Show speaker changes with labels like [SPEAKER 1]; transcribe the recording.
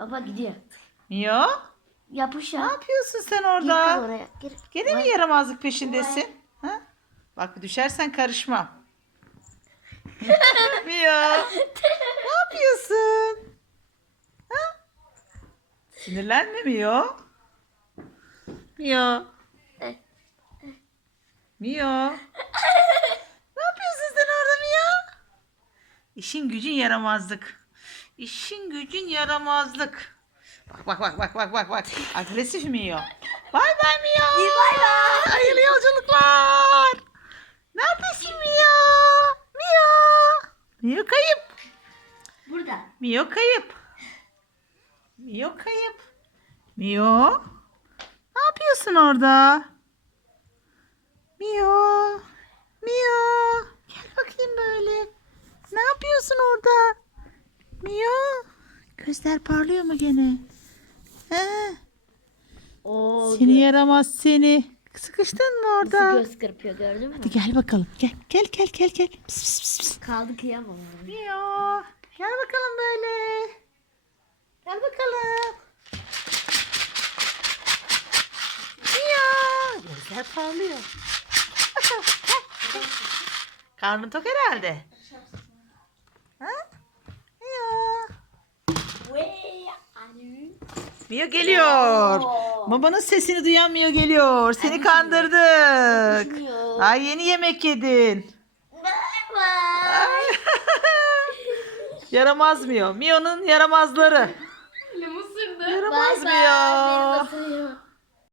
[SPEAKER 1] Baba gidiyor.
[SPEAKER 2] Mio
[SPEAKER 1] Yapış
[SPEAKER 2] ne
[SPEAKER 1] ya.
[SPEAKER 2] yapıyorsun sen
[SPEAKER 1] Gir kız
[SPEAKER 2] orada?
[SPEAKER 1] oraya. Gir.
[SPEAKER 2] Gene mi yaramazlık peşindesin? Ha? Bak düşersen karışmam. Mio ne yapıyorsun? Ha? Sinirlenme Mio. Mio. Mio. Ne yapıyorsun sen orada Mio? İşin gücün yaramazlık. İşin gücün yaramazlık. Bak bak bak bak bak bak bak. Agresif Mio. Bay bay Mio.
[SPEAKER 1] Bay bay.
[SPEAKER 2] Hayırlı yolculuklar. Neredesin Mio? Mio. Mio kayıp.
[SPEAKER 1] Burada.
[SPEAKER 2] Mio kayıp. Mio kayıp. Mio. Ne yapıyorsun orada? Mio. Mio. Gel bakayım böyle. Ne yapıyorsun orada? Mio. Gözler parlıyor mu gene? He,
[SPEAKER 1] Oo,
[SPEAKER 2] seni
[SPEAKER 1] gö-
[SPEAKER 2] yaramaz seni. Sıkıştın mı
[SPEAKER 1] Nasıl
[SPEAKER 2] orada?
[SPEAKER 1] göz kırpıyor gördün mü?
[SPEAKER 2] Hadi gel bakalım. Gel gel gel gel gel. Pıs, pıs, pıs, pıs.
[SPEAKER 1] Kaldı kıyamam.
[SPEAKER 2] Mio. Gel bakalım böyle. Gel bakalım. Mio. Gözler parlıyor. Karnın tok herhalde. Ha? Mio. Mio geliyor. Babanın sesini duyan Mio geliyor. Seni kandırdık.
[SPEAKER 1] Mio.
[SPEAKER 2] Ay yeni yemek yedin. Ay. Yaramaz Mio. Mio'nun yaramazları.
[SPEAKER 3] Elim ısırdı.
[SPEAKER 2] Yaramaz Mio.
[SPEAKER 1] basıyor.